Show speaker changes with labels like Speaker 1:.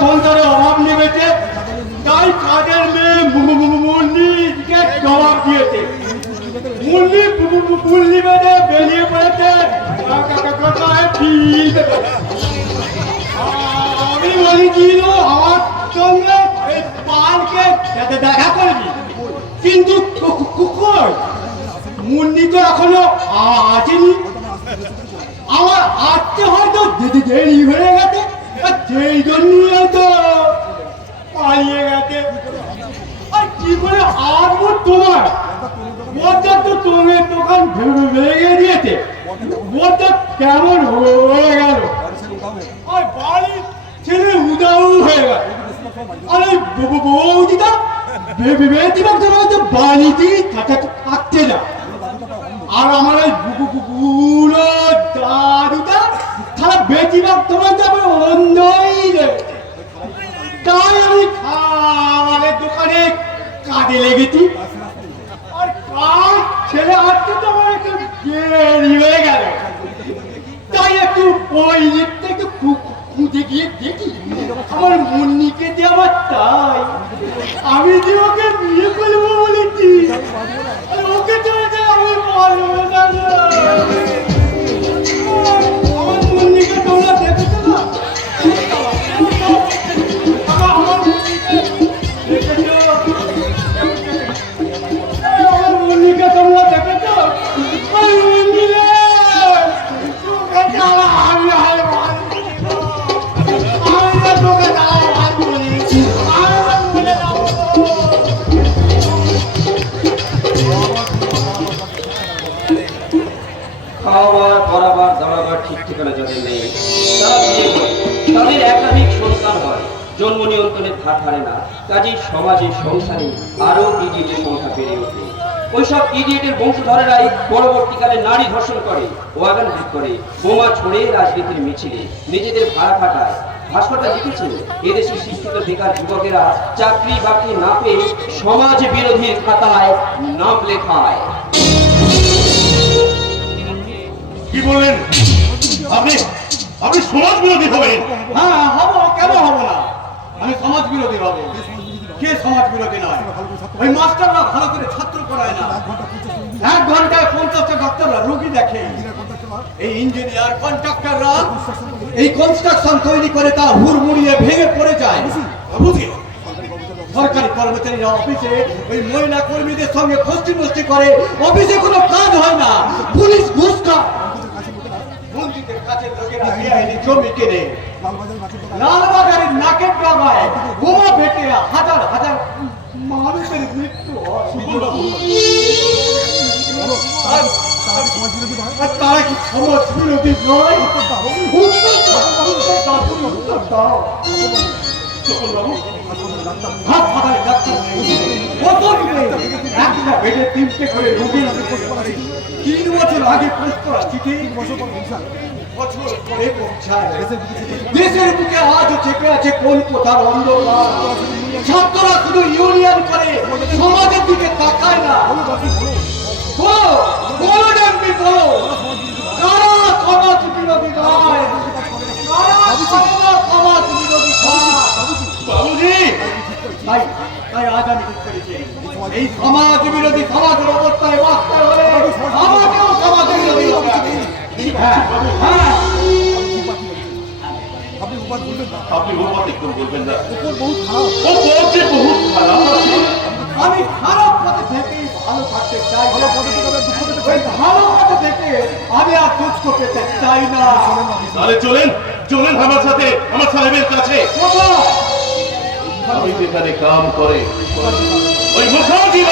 Speaker 1: অভাব নেমেছে, তাই কাজের মেয়ে মুন্নিকে জবাব দিয়েছে। মুন্নি মুন্নি বেঁধে বেরিয়ে পড়েছে। আমি বলেছিল আমার সঙ্গে পালকে দেখা করবি। কিন্তু কো- কো- কো- মুন্নি তো এখনও আসেনি। আমার আসতে হয়তো দেরি হয়ে গেছে। সেই জন্যই হয়তো পালিয়ে গেছে আর কি করে আসব তোমার ওটা তো তোমার দোকান ভেঙে দিয়েছে ওটা কেমন হয়ে গেল আর বাড়ির ছেলে উদাউ হয়ে গেল আরে বৌদিটা বে- বে- বেশিরভাগ সময় তো বাড়িতেই থাকা- থাকছে না আর আমার ওই দাদুটা সারা বেশিরভাগ সময় তো আমার অন্ধই রয়েছে তাই আমি খাবারের দোকানে কাজে লেগেছি। আর ছেলে তো আমার হয়ে গেল। তাই একটু ওই লিপটা একটু খুঁজে গিয়ে দেখি। আমার মুন্নিকে যে আমার তাই। আমি যে ওকে বিয়ে করব বলেছি ওকে চলে যায় আমি পারব না।
Speaker 2: খাওয়াবার পরাবার দাঁড়াবার ঠিক ঠিকানা যাদের নেই। তাদের একাধিক সন্তান হয়। জন্ম নিয়ন্ত্রণের ধার ধারে না। কাজেই সমাজে সংসারে আরও ইডিয়েটের সংখ্যা বেড়ে ওঠে। ওইসব ইডিয়েটের বংশধরেরাই পরবর্তীকালে নারী ধর্ষণ করে ওয়াগান ভিট করে বোমা ছড়ে রাজনীতির মিছিলে নিজেদের ভাড়া খাটায়। ভাস্করটা লিখেছেন এদেশে শিক্ষিত বেকার যুবকেরা চাকরি বাকরি না পেয়ে সমাজ বিরোধীর খাতায় নাম লেখায়।
Speaker 3: কি বললেন? আপনি আপনি সমাজ বিরোধী হবেন।
Speaker 1: হ্যাঁ হব কেন হব না? আমি সমাজ বিরোধী হব। কে সমাজ বিরোধী নয়? ওই মাস্টাররা ভালো করে ছাত্র পড়ায় না। এক ঘন্টায় পঞ্চাশটা ডক্টররা রুগী দেখে। এই ইঞ্জিনিয়ার কন্ট্রাক্টররা এই কনস্ট্রাকশন তৈরি করে তা হুড়মুড়িয়ে ভেঙে পড়ে যায়।
Speaker 3: বুঝি
Speaker 1: সরকারি কর্মচারীরা অফিসে ওই মহিলা কর্মীদের সঙ্গে ফষ্টি নষ্টি করে। অফিসে কোনো কাজ হয় না। পুলিশ ঘুষ খায়। মন্ত্রীদের কাছে জমি কেনে। লালবাজারের নাকের ডগায় বোমা বেটে হাজার হাজার মানুষের মৃত্যু হয় আর- আর তারা কি সমাজ বিরোধী নয়? একটা বেডে তিনটে করে রোগী তিন বছর আগে পোস্ট করা চিঠি বছর পরে দেশের বুকে আজ চেপে আছে কলকাতার অন্ধকার? শুধু ইউনিয়ন করে, সমাজের দিকে তাকায় না। করেছি। এই সমাজ বিরোধী, সমাজের অবস্থায় বাঁচতে হলে আমাকেও সমাজ বিরোধী
Speaker 3: আপনি ওপর একদম বলবেন না। ও পথে বহুত খারাপ আছে।
Speaker 1: আমি খারাপ পথে থেকে ভালো থাকতে চাই। ভালো পথে ওই ভালো পথে থেকে আমি আর দুঃখ পেতে চাই না।
Speaker 3: তাহলে চলেন চলেন আমার সাথে আমার সাহেবের কাছে।
Speaker 1: কোথায়?
Speaker 3: যেখানে কাম করে ওই মুখার্জি